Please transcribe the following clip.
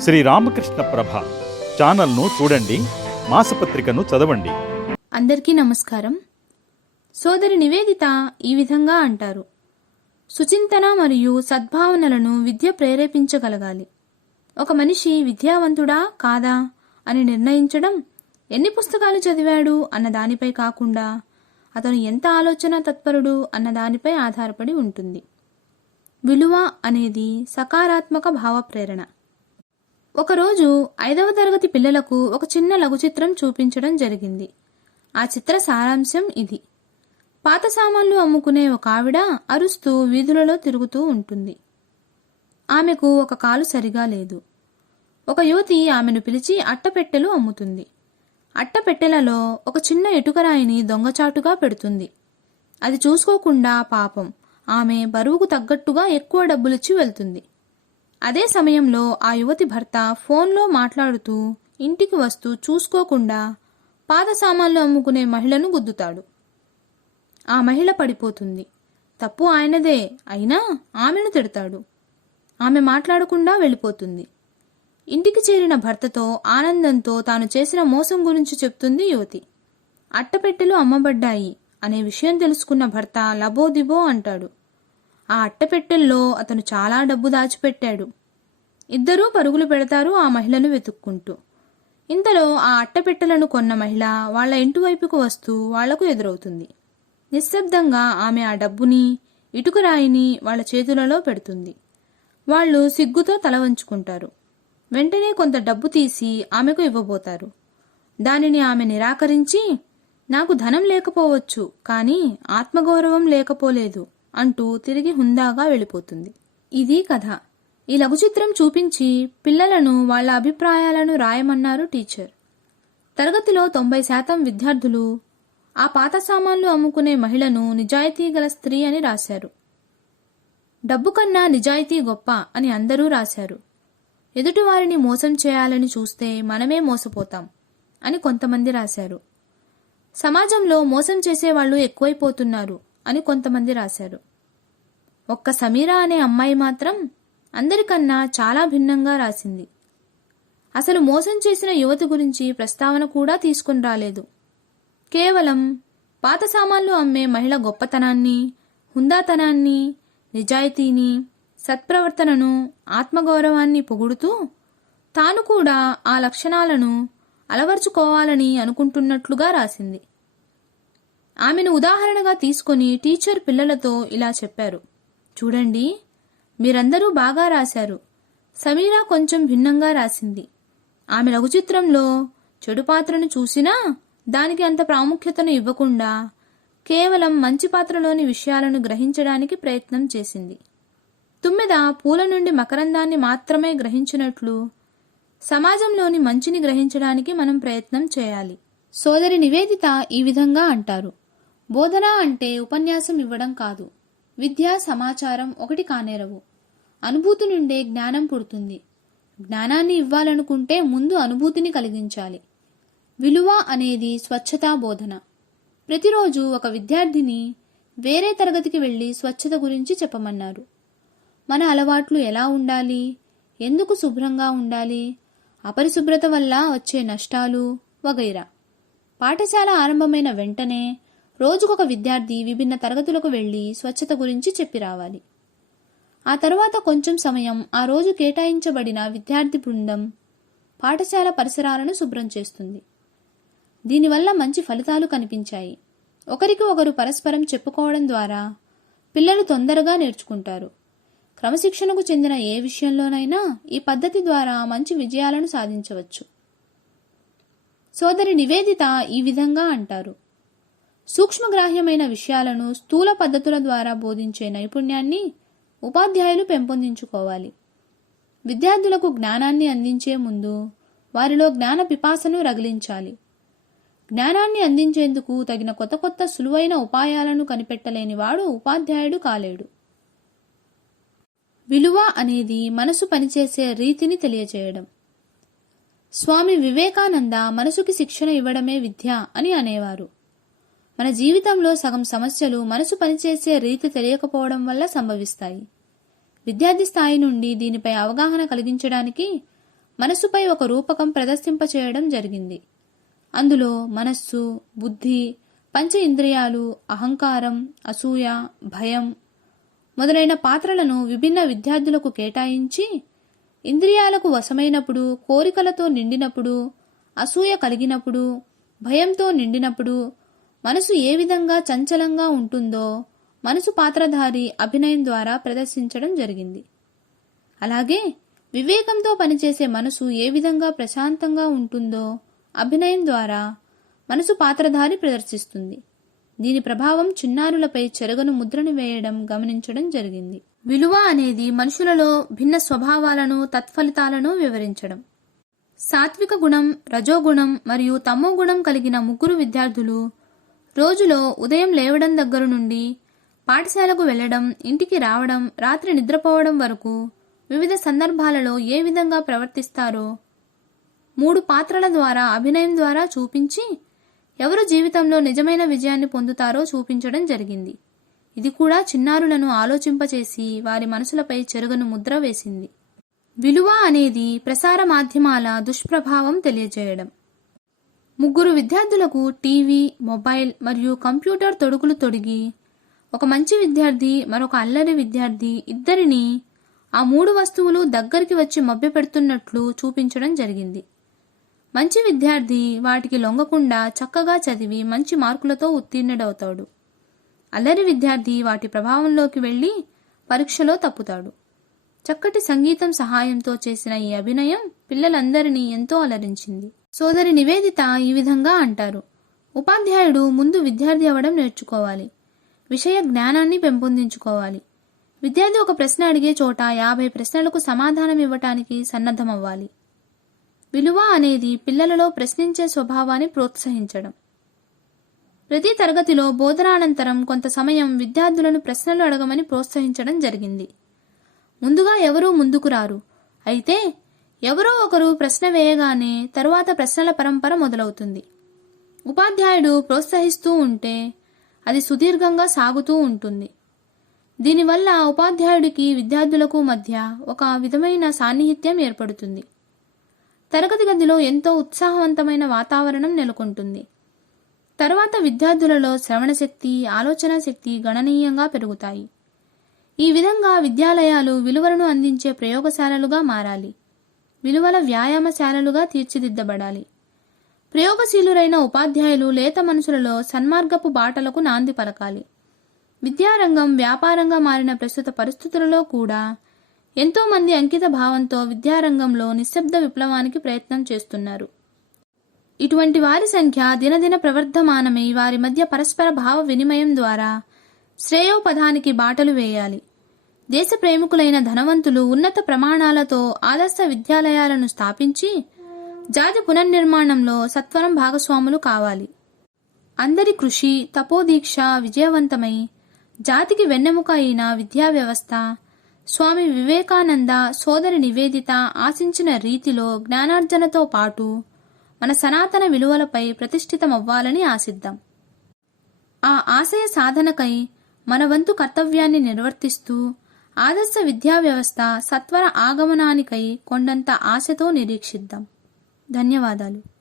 శ్రీ రామకృష్ణ ప్రభ ఛానల్ను చూడండి మాసపత్రికను చదవండి. అందరికీ నమస్కారం. సోదరి నివేదిత ఈ విధంగా అంటారు. సుచింతన మరియు సద్భావనలను విద్య ప్రేరేపించగలగాలి. ఒక మనిషి విద్యావంతుడా కాదా అని నిర్ణయించడం ఎన్ని పుస్తకాలు చదివాడు అన్న దానిపై కాకుండా అతను ఎంత ఆలోచన తత్పరుడు అన్న దానిపై ఆధారపడి ఉంటుంది. విలువ అనేది సకారాత్మక భావ ప్రేరణ ఒకరోజు ఐదవ తరగతి పిల్లలకు ఒక చిన్న లఘు చిత్రం చూపించడం జరిగింది. ఆ చిత్ర సారాంశం ఇది. పాత సామాన్లు అమ్ముకునే ఒక ఆవిడ అరుస్తూ వీధులలో తిరుగుతూ ఉంటుంది. ఆమెకు ఒక కాలు సరిగా లేదు. ఒక యువతి ఆమెను పిలిచి అట్టపెట్టెలు అమ్ముతుంది. అట్టపెట్టెలలో ఒక చిన్న ఇటుకరాయిని దొంగచాటుగా పెడుతుంది. అది చూసుకోకుండా పాపం ఆమె బరువుకు తగ్గట్టుగా ఎక్కువ డబ్బులిచ్చి వెళ్తుంది. అదే సమయంలో ఆ యువతి భర్త ఫోన్లో మాట్లాడుతూ ఇంటికి వస్తూ చూసుకోకుండా పాత సామాన్లు అమ్ముకునే మహిళను గుద్దుతాడు. ఆ మహిళ పడిపోతుంది. తప్పు ఆయనదే అయినా ఆమెను తిడతాడు. ఆమె మాట్లాడకుండా వెళ్ళిపోతుంది. ఇంటికి చేరిన భర్తతో ఆనందంతో తాను చేసిన మోసం గురించి చెప్తుంది యువతి. అట్టపెట్టెలు అమ్మబడ్డాయి అనే విషయం తెలుసుకున్న భర్త లబోదిబో అంటాడు. ఆ అట్టపెట్టెల్లో అతను చాలా డబ్బు దాచిపెట్టాడు. ఇద్దరూ పరుగులు పెడతారు ఆ మహిళను వెతుక్కుంటూ. ఇంతలో ఆ అట్టపెట్టెలను కొన్న మహిళ వాళ్ళ ఇంటి వైపుకు వస్తూ వాళ్ళకు ఎదురవుతుంది. నిశ్శబ్దంగా ఆమె ఆ డబ్బుని ఇటుకరాయిని వాళ్ళ చేతులలో పెడుతుంది. వాళ్ళు సిగ్గుతో తల వంచుకుంటారు. వెంటనే కొంత డబ్బు తీసి ఆమెకు ఇవ్వబోతారు. దానిని ఆమె నిరాకరించి నాకు ధనం లేకపోవచ్చు కానీ ఆత్మగౌరవం లేకపోలేదు. అంటూ తిరిగి హుందాగా వెళ్ళిపోతుంది. ఇది కథ. ఈ లఘు చిత్రం చూపించి పిల్లలను వాళ్ళ అభిప్రాయాలను రాయమన్నారు టీచర్. తరగతిలో తొంభై శాతం విద్యార్థులు ఆ పాత సామాన్లు అమ్ముకునే మహిళను నిజాయితీ గల స్త్రీ అని రాశారు. డబ్బు కన్నా నిజాయితీ గొప్ప అని అందరూ రాశారు. ఎదుటివారిని మోసం చేయాలని చూస్తే మనమే మోసపోతాం అని కొంతమంది రాశారు. సమాజంలో మోసం చేసేవాళ్ళు ఎక్కువైపోతున్నారు. అని కొంతమంది రాశారు. ఒక్క సమీరా అనే అమ్మాయి మాత్రం అందరికన్నా చాలా భిన్నంగా రాసింది. అసలు మోసం చేసిన యువతి గురించి ప్రస్తావన కూడా తీసుకుని రాలేదు. కేవలం పాత సామాన్లు అమ్మే మహిళ గొప్పతనాన్ని హుందాతనాన్ని నిజాయితీని సత్ప్రవర్తనను ఆత్మగౌరవాన్ని పొగుడుతూ తాను కూడా ఆ లక్షణాలను అలవర్చుకోవాలని అనుకుంటున్నట్లుగా రాసింది. ఆమెను ఉదాహరణగా తీసుకొని టీచర్ పిల్లలతో ఇలా చెప్పారు. చూడండి మీరందరూ బాగా రాశారు. సమీరా కొంచెం భిన్నంగా రాసింది. ఆమె లఘు చిత్రంలో చెడు పాత్రను చూసినా దానికి అంత ప్రాముఖ్యతను ఇవ్వకుండా కేవలం మంచి పాత్రలోని విషయాలను గ్రహించడానికి ప్రయత్నం చేసింది. తుమ్మెద పూల నుండి మకరందాన్ని మాత్రమే గ్రహించినట్లు సమాజంలోని మంచిని గ్రహించడానికి మనం ప్రయత్నం చేయాలి. సోదరి నివేదిత ఈ విధంగా అంటారు. బోధన అంటే ఉపన్యాసం ఇవ్వడం కాదు. విద్య సమాచారం ఒకటి కానేరవు. అనుభూతి నుండే జ్ఞానం పుడుతుంది. జ్ఞానాన్ని ఇవ్వాలనుకుంటే ముందు అనుభూతిని కలిగించాలి. విలువ అనేది స్వచ్ఛతా బోధన. ప్రతిరోజు ఒక విద్యార్థిని వేరే తరగతికి వెళ్ళి స్వచ్ఛత గురించి చెప్పమన్నారు. మన అలవాట్లు ఎలా ఉండాలి? ఎందుకు శుభ్రంగా ఉండాలి? అపరిశుభ్రత వల్ల వచ్చే నష్టాలు వగైరా. పాఠశాల ఆరంభమైన వెంటనే రోజుకొక విద్యార్థి విభిన్న తరగతులకు వెళ్ళి స్వచ్ఛత గురించి చెప్పి రావాలి. ఆ తర్వాత కొంచెం సమయం ఆ రోజు కేటాయించబడిన విద్యార్థి బృందం పాఠశాల పరిసరాలను శుభ్రం చేస్తుంది. దీనివల్ల మంచి ఫలితాలు కనిపించాయి. ఒకరికి ఒకరు పరస్పరం చెప్పుకోవడం ద్వారా పిల్లలు తొందరగా నేర్చుకుంటారు. క్రమశిక్షణకు చెందిన ఏ విషయంలోనైనా ఈ పద్ధతి ద్వారా మంచి విజయాలను సాధించవచ్చు. సోదరి నివేదిత ఈ విధంగా అంటారు. సూక్ష్మగ్రాహ్యమైన విషయాలను స్థూల పద్ధతుల ద్వారా బోధించే నైపుణ్యాన్ని ఉపాధ్యాయులు పెంపొందించుకోవాలి. విద్యార్థులకు జ్ఞానాన్ని అందించే ముందు వారిలో జ్ఞాన పిపాసను రగిలించాలి. జ్ఞానాన్ని అందించేందుకు తగిన కొత్త కొత్త సులువైన ఉపాయాలను కనిపెట్టలేని వాడు ఉపాధ్యాయుడు కాలేడు. విలువ అనేది మనసు పనిచేసే రీతిని తెలియజేయడం స్వామి వివేకానంద మనసుకి శిక్షణ ఇవ్వడమే విద్య అని అనేవారు. మన జీవితంలో సగం సమస్యలు మనసు పనిచేసే రీతి తెలియకపోవడం వల్ల సంభవిస్తాయి. విద్యార్థి స్థాయి నుండి దీనిపై అవగాహన కలిగించడానికి మనస్సుపై ఒక రూపకం ప్రదర్శింపచేయడం జరిగింది. అందులో మనస్సు బుద్ధి పంచ ఇంద్రియాలు అహంకారం అసూయ భయం మొదలైన పాత్రలను విభిన్న విద్యార్థులకు కేటాయించి ఇంద్రియాలకు వశమైనప్పుడు కోరికలతో నిండినప్పుడు అసూయ కలిగినప్పుడు భయంతో నిండినప్పుడు మనసు ఏ విధంగా చంచలంగా ఉంటుందో మనసు పాత్రధారి అభినయం ద్వారా ప్రదర్శించడం జరిగింది. అలాగే వివేకంతో పనిచేసే మనసు ఏ విధంగా ప్రశాంతంగా ఉంటుందో అభినయం ద్వారా మనసు పాత్రధారి ప్రదర్శిస్తుంది. దీని ప్రభావం చిన్నారులపై చెరగను ముద్రను వేయడం గమనించడం జరిగింది. విలువ అనేది మనుషులలో భిన్న స్వభావాలను తత్ఫలితాలను వివరించడం. సాత్విక గుణం రజోగుణం మరియు తమో గుణం కలిగిన ముగ్గురు విద్యార్థులు రోజులో ఉదయం లేవడం దగ్గర నుండి పాఠశాలకు వెళ్ళడం ఇంటికి రావడం రాత్రి నిద్రపోవడం వరకు వివిధ సందర్భాలలో ఏ విధంగా ప్రవర్తిస్తారో మూడు పాత్రల ద్వారా అభినయం ద్వారా చూపించి ఎవరు జీవితంలో నిజమైన విజయాన్ని పొందుతారో చూపించడం జరిగింది. ఇది కూడా చిన్నారులను ఆలోచింపచేసి వారి మనసులపై చెరుగను ముద్ర వేసింది. విలువ అనేది ప్రసార మాధ్యమాల దుష్ప్రభావం తెలియజేయడం. ముగ్గురు విద్యార్థులకు టీవీ మొబైల్ మరియు కంప్యూటర్ తొడుగులు తొడిగి ఒక మంచి విద్యార్థి మరొక అల్లరి విద్యార్థి ఇద్దరిని ఆ మూడు వస్తువులు దగ్గరికి వచ్చి మభ్యపెడుతున్నట్లు చూపించడం జరిగింది. మంచి విద్యార్థి వాటికి లొంగకుండా చక్కగా చదివి మంచి మార్కులతో ఉత్తీర్ణుడవుతాడు. అల్లరి విద్యార్థి వాటి ప్రభావంలోకి వెళ్ళి పరీక్షలో తప్పుతాడు. చక్కటి సంగీతం సహాయంతో చేసిన ఈ అభినయం పిల్లలందరినీ ఎంతో అలరించింది. సోదరి నివేదిత ఈ విధంగా అంటారు. ఉపాధ్యాయుడు ముందు విద్యార్థి అవ్వడం నేర్చుకోవాలి. విషయ జ్ఞానాన్ని పెంపొందించుకోవాలి. విద్యార్థి ఒక ప్రశ్న అడిగే చోట యాభై ప్రశ్నలకు సమాధానం ఇవ్వటానికి సన్నద్ధమవ్వాలి. విలువ అనేది పిల్లలలో ప్రశ్నించే స్వభావాన్ని ప్రోత్సహించడం. ప్రతి తరగతిలో బోధనానంతరం కొంత సమయం విద్యార్థులను ప్రశ్నలు అడగమని ప్రోత్సహించడం జరిగింది. ముందుగా ఎవరూ ముందుకు రారు. అయితే ఎవరో ఒకరు ప్రశ్న వేయగానే తరువాత ప్రశ్నల పరంపర మొదలవుతుంది. ఉపాధ్యాయుడు ప్రోత్సహిస్తూ ఉంటే అది సుదీర్ఘంగా సాగుతూ ఉంటుంది. దీనివల్ల ఉపాధ్యాయుడికి విద్యార్థులకు మధ్య ఒక విధమైన సాన్నిహిత్యం ఏర్పడుతుంది. తరగతి గదిలో ఎంతో ఉత్సాహవంతమైన వాతావరణం నెలకొంటుంది. తర్వాత విద్యార్థులలో శ్రవణ శక్తి ఆలోచన శక్తి గణనీయంగా పెరుగుతాయి. ఈ విధంగా విద్యాలయాలు విలువలను అందించే ప్రయోగశాలలుగా మారాలి. విలువల వ్యాయామశాలలుగా తీర్చిదిద్దబడాలి. ప్రయోగశీలురైన ఉపాధ్యాయులు లేత మనసులలో సన్మార్గపు బాటలకు నాంది పలకాలి. విద్యారంగం వ్యాపారంగా మారిన ప్రస్తుత పరిస్థితులలో కూడా ఎంతో మంది అంకిత భావంతో విద్యారంగంలో నిశ్శబ్ద విప్లవానికి ప్రయత్నం చేస్తున్నారు. ఇటువంటి వారి సంఖ్య దినదిన ప్రవర్ధమానమై వారి మధ్య పరస్పర భావ వినిమయం ద్వారా శ్రేయోపథానికి బాటలు వేయాలి. దేశ ప్రేమికులైన ధనవంతులు ఉన్నత ప్రమాణాలతో ఆదర్శ విద్యాలయాలను స్థాపించి జాతి పునర్నిర్మాణంలో సత్వరం భాగస్వాములు కావాలి. అందరి కృషి తపోదీక్ష విజయవంతమై జాతికి వెన్నెముక అయిన విద్యా వ్యవస్థ స్వామి వివేకానంద సోదరి నివేదిత ఆశించిన రీతిలో జ్ఞానార్జనతో పాటు మన సనాతన విలువలపై ప్రతిష్ఠితమవ్వాలని ఆశిద్దాం. ఆ ఆశయ సాధనకై మన వంతు కర్తవ్యాన్ని నిర్వర్తిస్తూ ఆదర్శ విద్యా వ్యవస్థ సత్వర ఆగమనానికై కొండంత ఆశతో నిరీక్షిద్దాం. ధన్యవాదాలు.